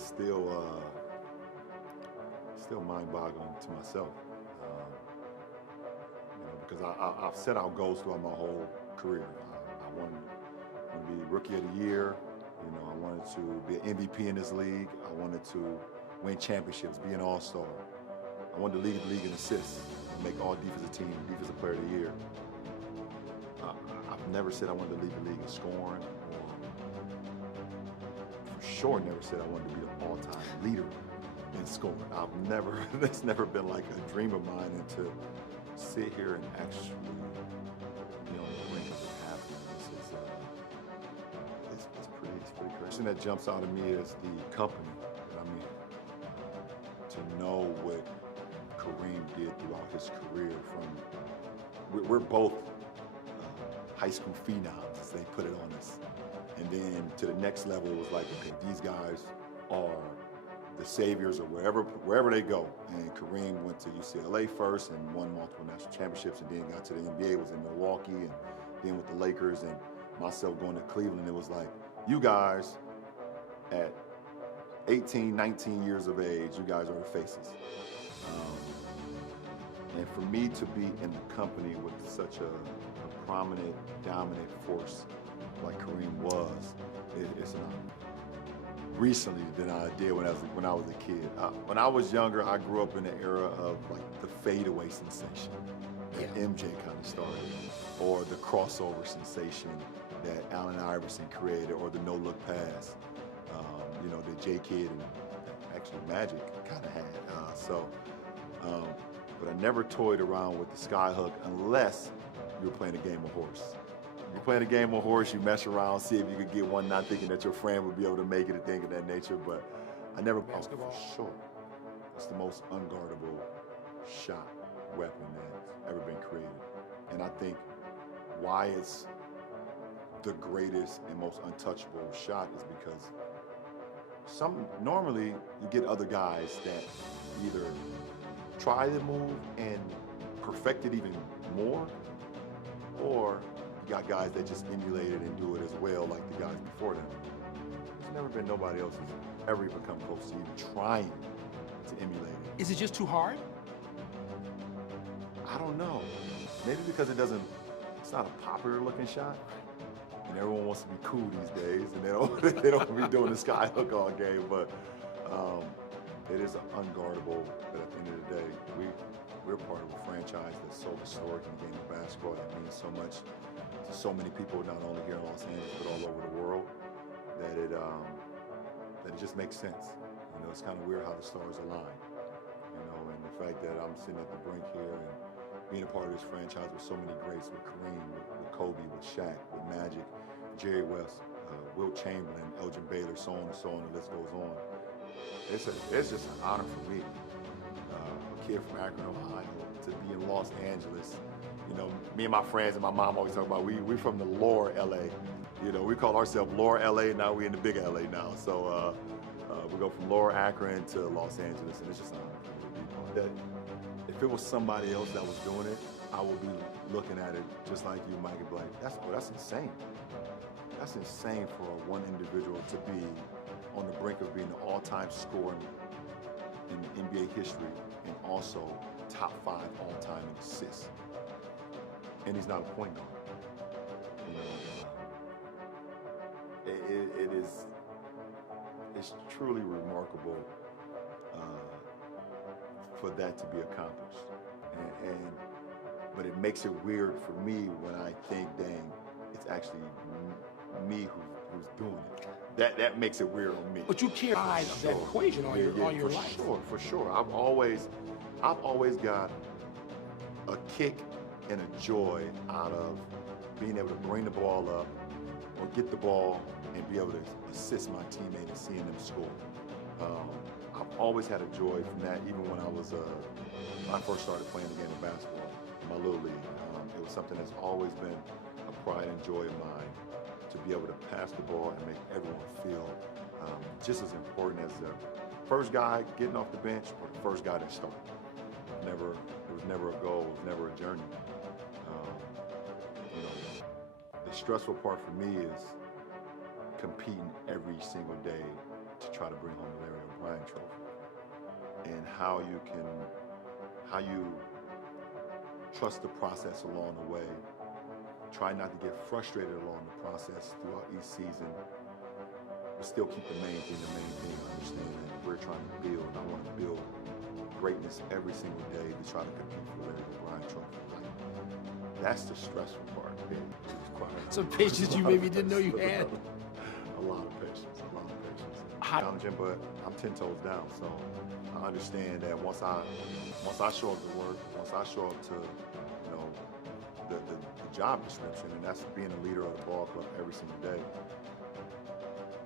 it's still mind-boggling to myself. Um, because I've set out goals throughout my whole career. I wanted to be Rookie of the Year. I wanted to be an MVP in this league. I wanted to win championships, be an All-Star. I wanted to lead the league in assists, make all defensive team, defensive player of the year. I've never said I wanted to lead the league in scoring, or for sure never said I wanted to be the all-time leader in scoring. That's never been like a dream of mine, and to sit here and actually be on the brink of it happening, it's pretty crazy. The thing that jumps out at me is the company. To know what Kareem did throughout his career. We're both high school phenoms, as they put it on us. And then to the next level, it was like, okay, these guys are the saviors or wherever they go. And Kareem went to UCLA first and won multiple national championships, and then got to the NBA, was in Milwaukee, and then with the Lakers, and myself going to Cleveland. It was like, you guys at 18, 19 years of age, you guys are the faces. And for me to be in the company with such a prominent, dominant force like Kareem was, it's an honor. Recently than I did when I was a kid. When I was younger, I grew up in the era of like the fadeaway sensation that MJ kind of started, or the crossover sensation that Allen Iverson created, or the no-look pass. That J-Kidd and actually Magic kind of had. But I never toyed around with the skyhook unless you were playing a game of horse. You're playing a game of horse, you mess around, see if you could get one, not thinking that your friend would be able to make it, and things of that nature. But I never. Basketball. For sure. It's the most unguardable shot weapon that's ever been created. And I think why it's the greatest and most untouchable shot is because normally you get other guys that either try the move and perfect it even more, or you got guys that just emulate it and do it as well like the guys before them. There's never been nobody else who's ever even come close to even trying to emulate it. Is it just too hard? I don't know. Maybe because it's not a popular looking shot. And everyone wants to be cool these days, and they don't be doing the skyhook all game. But it is unguardable. But at the end of the day, we're part of a franchise that's so historic in the game of basketball. That means so much to so many people, not only here in Los Angeles but all over the world. That it just makes sense. It's kind of weird how the stars align. And the fact that I'm sitting at the brink here and being a part of this franchise with so many greats, with Kareem, with Kobe, with Shaq, with Magic, Jerry West, Wilt Chamberlain, Elgin Baylor, so on and so on, the list goes on. It's just an honor for me, a kid from Akron, Ohio, to be in Los Angeles. Me and my friends and my mom always talk about we from the lower LA. We call ourselves lower LA, now we in the big LA now. So we go from lower Akron to Los Angeles, and it's just an honor for me to be part of that. If it was somebody else that was doing it, I would be looking at it just like you, Mike, and be like, that's insane. That's insane for one individual to be on the brink of being the all-time scorer in NBA history, and also top 5 all-time in assists. And he's not a point guard. It's truly remarkable for that to be accomplished. But it makes it weird for me when I think, dang, it's actually me who's doing it. That makes it weird on me. But you carry that equation all your life. For sure. I've always got a kick and a joy out of being able to bring the ball up or get the ball and be able to assist my teammate and seeing them score. I've always had a joy from that, even when I first started playing the game of basketball in my little league. It was something that's always been a pride and joy of mine, to be able to pass the ball and make everyone feel just as important as the first guy getting off the bench or the first guy that started. It was never a goal, it was never a journey. The stressful part for me is competing every single day to try to bring home the Larry O'Brien Trophy, and how you trust the process along the way. Try not to get frustrated along the process throughout each season, but still keep the main thing. Understand that we're trying to build. I want to build greatness every single day to try to compete for the Larry O'Brien Trophy. That's the stressful part. Some patience you maybe didn't know you had. A lot of patience. Challenging, but I'm 10 toes down. So I understand that once I show up to work, once I show up to, the job description, and that's being a leader of the ball club every single day,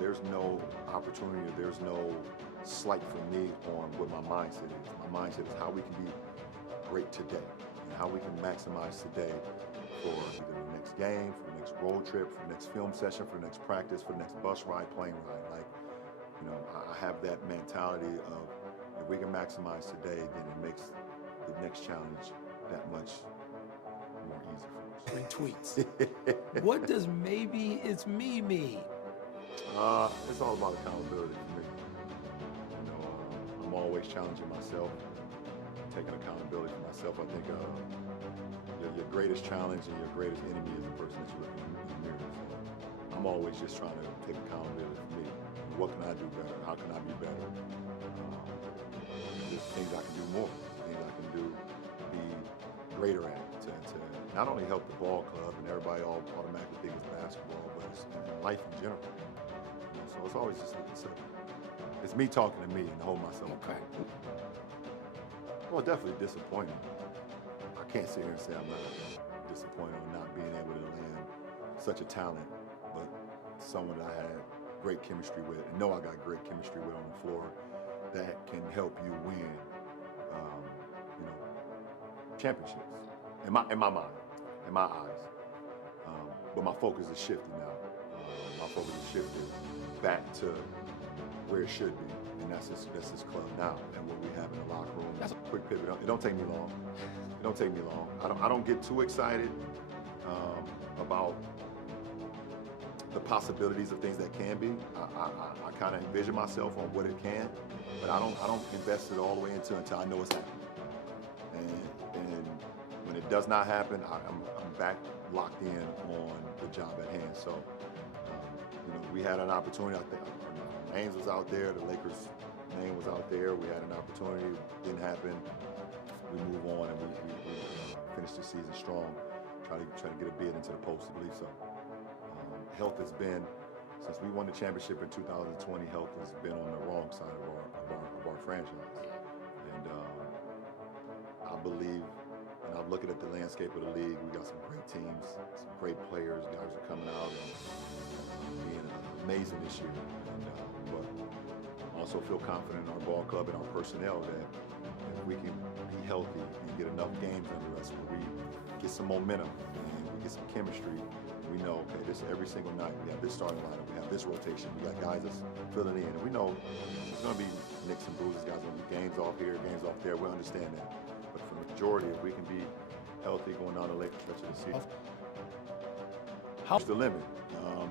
there's no opportunity, there's no slight for me on what my mindset is. My mindset is how we can be great today, and how we can maximize today for either the next game, for the next road trip, for the next film session, for the next practice, for the next bus ride, plane ride. I have that mentality of if we can maximize today, then it makes the next challenge that much more easy for us. Retweets. What does maybe it's me mean? It's all about accountability for me. I'm always challenging myself, taking accountability for myself. I think your greatest challenge and your greatest enemy is the person that you're looking in the mirror. So I'm always just trying to take accountability for me. What can I do better? How can I be better? There's things I can do more, things I can do, be greater at to not only help the ball club and everybody all automatically think it's basketball, but it's in life in general. So it's always just it's me talking to me and hold myself accountable. Well, definitely disappointed. I can't sit here and say I'm not disappointed on not being able to land such a talent, but someone that I had great chemistry with, and know I got great chemistry with on the floor that can help you win, championships. In my mind, in my eyes. But my focus is shifted now. My focus is shifted back to where it should be, and that's this club now, and what we have in the locker room. That's a quick pivot. It don't take me long. It don't take me long. I don't get too excited about the possibilities of things that can be. I kind of envision myself on what it can, but I don't invest it all the way until I know it's happening. And when it does not happen, I'm back locked in on the job at hand. So, we had an opportunity. I think our names was out there. The Lakers' name was out there. We had an opportunity. Didn't happen. We move on, and we finish the season strong. Try to get a bid into the postseason. So. Health has been, since we won the championship in 2020, health has been on the wrong side of our franchise. And I believe, and I'm looking at the landscape of the league, we got some great teams, some great players, guys are coming out and being amazing this year. And, but I also feel confident in our ball club and our personnel that if we can be healthy and get enough games under us where we get some momentum and we get some chemistry, we know, okay, this every single night, we have this starting lineup, we have this rotation, we got guys that's filling in, and we know there's going to be nicks and bruises, guys going to be games off here, games off there, we understand that. But for the majority, if we can be healthy going down the late stretch of the season, what's the limit?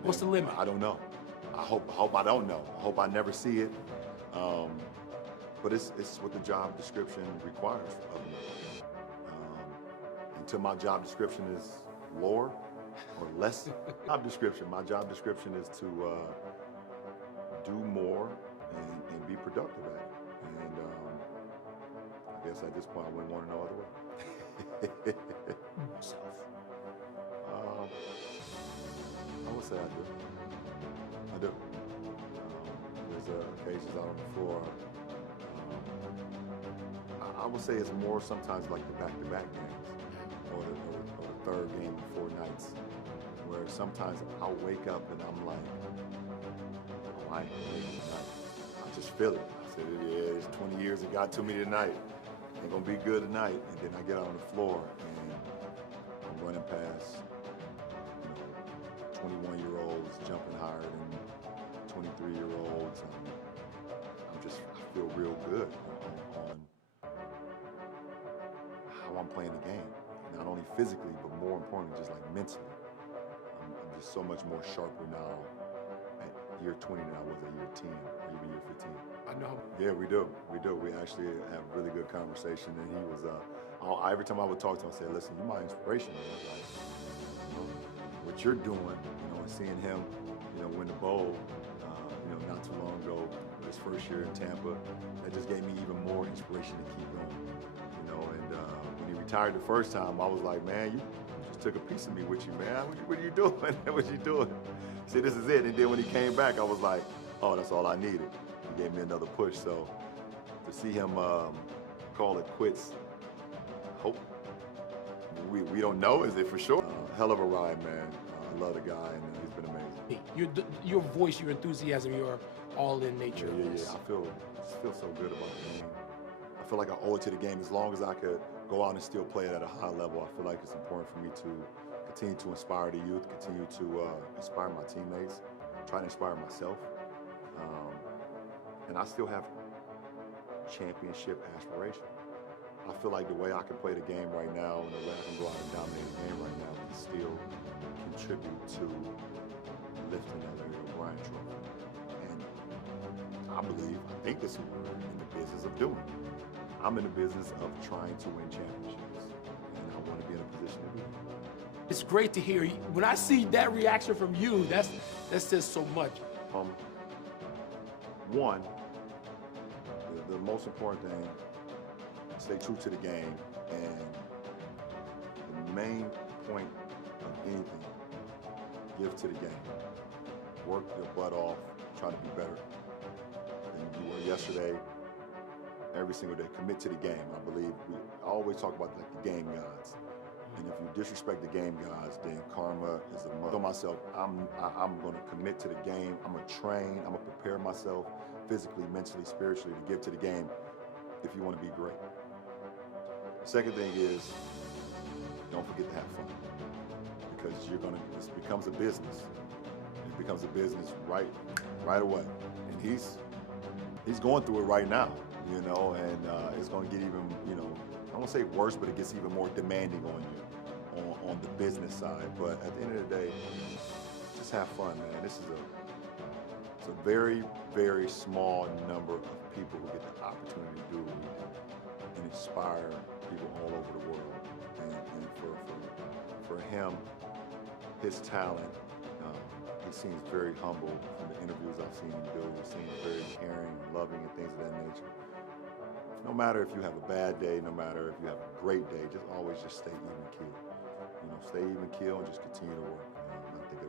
What's the limit? I don't know. I hope I don't know. I hope I never see it. But it's what the job description requires of me. Until my job description is lower or less job description. My job description is to do more and be productive at it. And I guess at this point I wouldn't want to know other way. I would say I do. There's occasions out on the floor. I would say it's more sometimes like the back-to-back games or the third game in 4 nights, where sometimes I'll wake up and I'm like, oh, I ain't gonna make it tonight. I just feel it. I said, yeah, it's 20 years it got to me tonight. Ain't gonna be good tonight. And then I get out on the floor and I'm running past 21-year-olds jumping higher than 23-year-olds. I feel real good on how I'm playing the game. Not only physically, but more importantly, just like mentally. I'm just so much more sharper now year 20 now, was it year 10 or even year 15? I know. Yeah, we do. We do. We actually have a really good conversation, and he was. Every time I would talk to him, I said, "Listen, you're my inspiration, man. Like, you know, what you're doing, and seeing him, win the bowl, not too long ago, his first year in Tampa, that just gave me even more inspiration to keep going, And when he retired the first time, I was like, man, you just took a piece of me with you, man. What are you doing? What are you doing? He said, this is it. And then when he came back, I was like, oh, that's all I needed. He gave me another push. So to see him call it quits, hope we don't know, is it for sure? Hell of a ride, man. I love the guy, and he's been amazing. Your voice, your enthusiasm, your all-in nature. Yeah. I feel so good about the game. I feel like I owe it to the game. As long as I could go out and still play it at a high level, I feel like it's important for me to continue to inspire the youth, continue to inspire my teammates, try to inspire myself. And I still have championship aspiration. I feel like the way I can play the game right now and the way I can go out and dominate the game right now can still contribute to lifting that Larry O'Brien trophy. And I think this is what we're in the business of doing. I'm in the business of trying to win championships, and I want to be in a position to do it. It's great to hear. When I see that reaction from you, that says so much. One, the most important thing, stay true to the game, and the main point of anything, give to the game. Work your butt off, try to be better than you were yesterday, every single day. Commit to the game. I believe we always talk about like the game gods. And if you disrespect the game gods, then karma is a must. I told myself, I'm going to commit to the game. I'm going to train. I'm going to prepare myself physically, mentally, spiritually to give to the game if you want to be great. The second thing is, don't forget to have fun, because this becomes a business. It becomes a business right away. And he's going through it right now, and it's going to get even, I won't say worse, but it gets even more demanding on you on the business side. But at the end of the day, just have fun, man. It's a very, very small number of people who get the opportunity to do what we do and inspire people all over the world. And for him, his talent, he seems very humble from the interviews I've seen him do. He seems very caring, loving, and things of that nature. No matter if you have a bad day, no matter if you have a great day, just always just stay even keel. Stay even keel and just continue to work. I think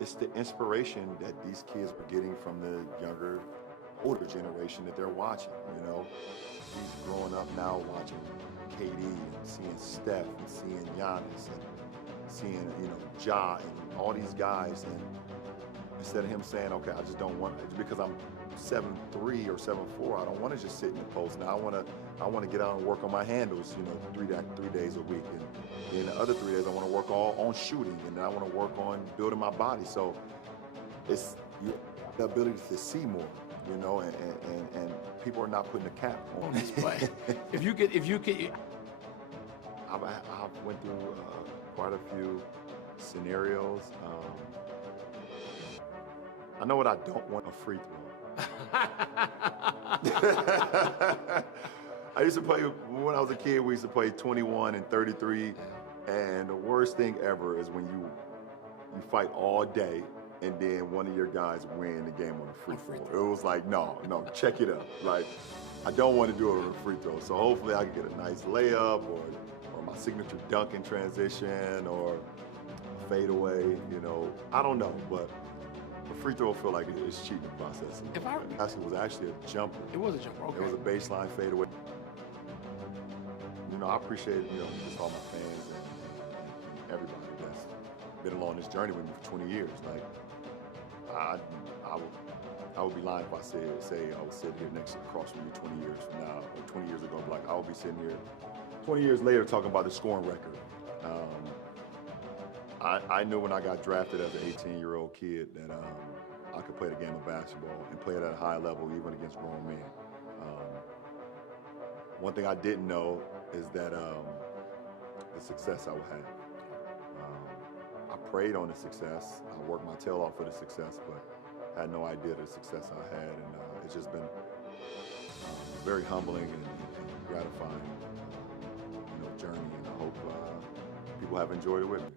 it's the inspiration that these kids are getting from the older generation that they're watching. He's growing up now watching KD and seeing Steph and seeing Giannis and seeing Ja and all these guys, and instead of him saying, okay, I just don't want it because I'm 7'3" or 7'4", I don't want to just sit in the post. Now I want to get out and work on my handles, 3 days a week, and then the other 3 days I want to work on shooting, and then I want to work on building my body. So it's the ability to see more, and people are not putting a cap on this play. if you could, I went through quite a few scenarios. I know what I don't want: a free throw. I used to play, when I was a kid, we used to play 21 and 33, and the worst thing ever is when you fight all day and then one of your guys win the game on a free throw. It was like, no, check it up. Like, I don't want to do it on a free throw. So hopefully I can get a nice layup or my signature dunk in transition or a fadeaway, I don't know, but a free throw, I feel like it's cheating the process. It was actually a jumper. It was a jumper, okay. It was a baseline fadeaway. I appreciate, just all my fans and everybody that's been along this journey with me for 20 years. Like, I would be lying if I say I was sitting here across from you 20 years from now, or 20 years ago. Like, I would be sitting here 20 years later talking about the scoring record. I knew when I got drafted as an 18-year-old kid that I could play the game of basketball and play it at a high level, even against grown men. One thing I didn't know is that the success I would have. I preyed on the success. I worked my tail off for the success, but had no idea the success I had, and it's just been very humbling and gratifying, journey. And I hope people have enjoyed it with me.